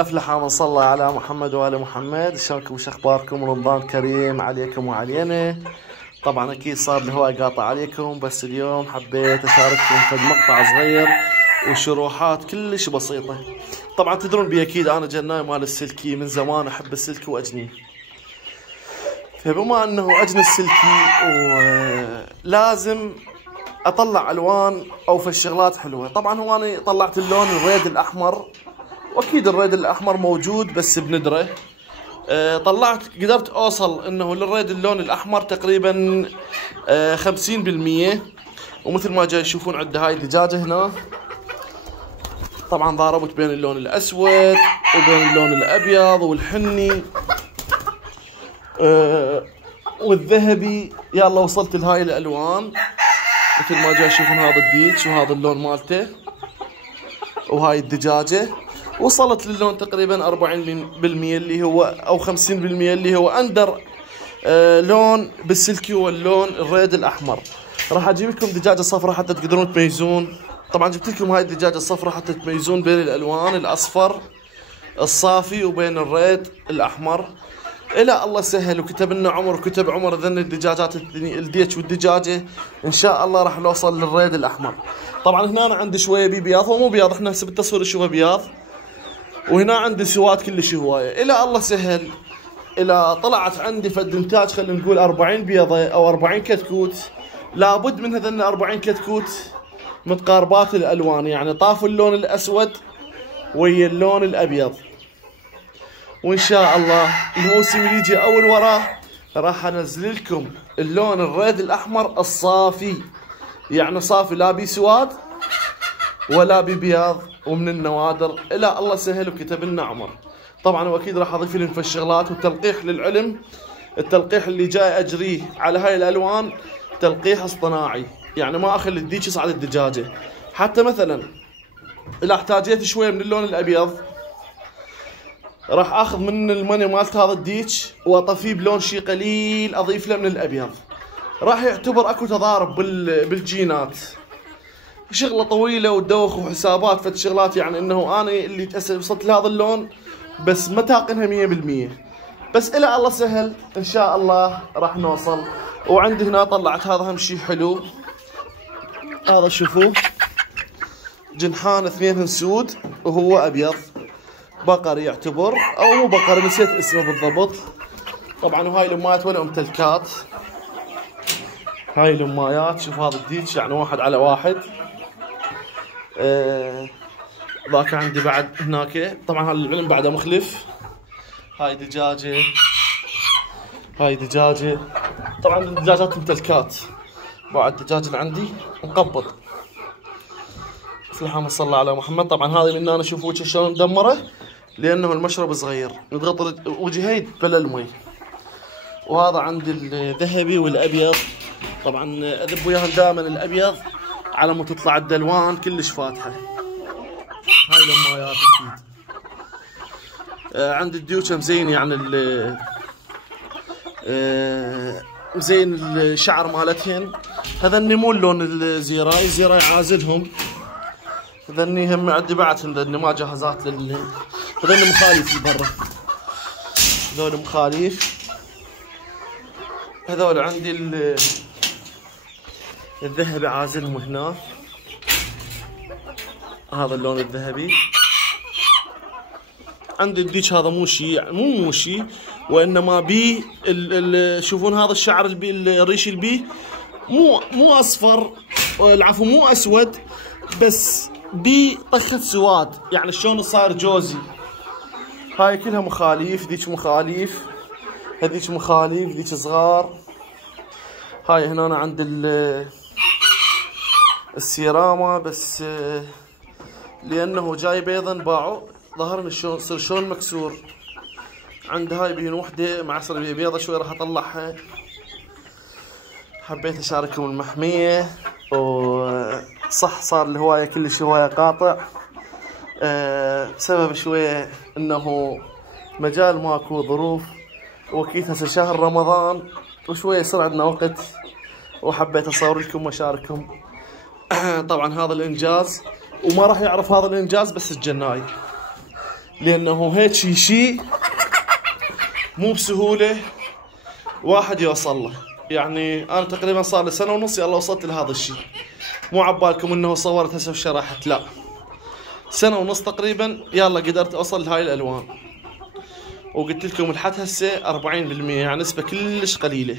أفلح من صلى على محمد وآل محمد. شلونكم وش أخباركم؟ رمضان كريم عليكم وعلينا. طبعا أكيد صار الهواء قاطع عليكم، بس اليوم حبيت أشارككم في مقطع صغير وشروحات كلش بسيطة. طبعا تدرون بي أكيد أنا جناي مال السلكي، من زمان أحب السلكي وأجنيه، فبما أنه أجني السلكي ولازم أطلع ألوان أو في الشغلات حلوة. طبعا هو أنا طلعت اللون الريد الأحمر، واكيد الريد الاحمر موجود بس بندره. قدرت اوصل انه للريد اللون الاحمر تقريبا 50%. ومثل ما جاي تشوفون عند هاي الدجاجه هنا، طبعا ضاربت بين اللون الاسود وبين اللون الابيض والحني والذهبي. يلا وصلت لهاي الالوان مثل ما جاي تشوفون. هذا الديج وهذا اللون مالته، وهاي الدجاجه وصلت للون تقريبا 40% اللي هو او 50% اللي هو اندر لون بالسلكي واللون الريد الاحمر. راح اجيب لكم دجاجه صفراء حتى تقدرون تميزون. طبعا جبت لكم هاي الدجاجه الصفراء حتى تميزون بين الالوان الاصفر الصافي وبين الريد الاحمر. الى الله سهل وكتب لنا عمر وكتب عمر ذن الدجاجات الديتش والدجاجه ان شاء الله راح نوصل للريد الاحمر. طبعا هنا أنا عندي شويه بياض، هو مو بياض، احنا هسه بالتصوير نشوفه بياض، وهنا عندي سواد كلش هوايه. الى الله سهل الى طلعت عندي فد انتاج خلينا نقول 40 بيضه او 40 كتكوت، لابد من هذن 40 كتكوت متقاربات الالوان، يعني طاف اللون الاسود ويا اللون الابيض. وان شاء الله الموسم اللي يجي او اللي وراه راح انزل لكم اللون الريد الاحمر الصافي، يعني صافي لا بي سواد ولا ببياض، ومن النوادر. الى الله سهل وكتب لنا عمر. طبعا واكيد راح اضيف لهم في الشغلات والتلقيح للعلم. التلقيح اللي جاي اجريه على هاي الالوان تلقيح اصطناعي، يعني ما اخلي الديك يصعد الدجاجه. حتى مثلا اذا احتاجيت شويه من اللون الابيض راح اخذ من المني مالت هذا الديك واطفيه بلون شي قليل اضيف له من الابيض، راح يعتبر اكو تضارب بالجينات. شغله طويله ودوخ وحسابات فد شغلات، يعني انه انا اللي وصلت لهذا اللون بس ما تاقنها 100%. بس الى الله سهل ان شاء الله راح نوصل. وعندي هنا طلعت هذا هم شيء حلو، هذا شوفوه جنحان اثنين سود وهو ابيض، بقر يعتبر او مو بقر نسيت اسمه بالضبط. طبعا وهاي الامهات ولا ممتلكات، هاي الامايات. شوف هذا الديك يعني 1 على 1. ذاك عندي بعد هناك. طبعا هذا العلم بعده مخلف. هاي دجاجه، هاي دجاجه. طبعا الدجاجات ممتلكات. بعد الدجاج اللي عندي مقبض. اللهم صل على محمد. طبعا هذه من هنا شوفوا وجهه شلون مدمره، لانه المشرب صغير نضغط وجهي بلا المي. وهذا عندي الذهبي والابيض. طبعا اذب وياهم دائما الابيض على ما تطلع الدلوان كلش فاتحه. هاي الامايات اكيد. عندي الديوكه مزين، يعني مزين الشعر مالتهن. هذني مو اللون الزيراي، الزيراي عازلهم. هذني هم عندي بعدهم، هذني ما جهزات هذني مخاليف برا، هذول مخاليف. هذول عندي الذهبي عازلهم هنا، هذا اللون الذهبي. عندي الديك هذا مو شي وانما بي شوفون هذا الشعر الريش البي مو اصفر، العفو مو اسود، بس بي طخة سواد، يعني شلون صاير جوزي. هاي كلها مخاليف، ذيك مخاليف، هذيك مخاليف، ذيك صغار. هاي هنا أنا عند السيراما، بس لانه جاي بيضا باعوا ظهرني شلون صار شلون مكسور. عند هاي بين وحده معصر بيضه شوي راح اطلعها. حبيت اشارككم المحميه، وصح صار الهوايه كلش هوايه قاطع بسبب شويه انه مجال ماكو ظروف، واكيد هسه شهر رمضان وشويه يصير عندنا وقت، وحبيت اصور لكم واشارككم. طبعا هذا الانجاز، وما راح يعرف هذا الانجاز بس الجناي، لانه هيك شيء مو بسهولة واحد يوصل له. يعني انا تقريبا صار لي سنة ونص يلا وصلت لهذا الشيء. مو عبالكم انه صورت هسه وشرحت، لا، سنة ونص تقريبا يلا قدرت اوصل لهاي الالوان. وقلت لكم لحد هسه 40%، يعني نسبة كلش قليلة.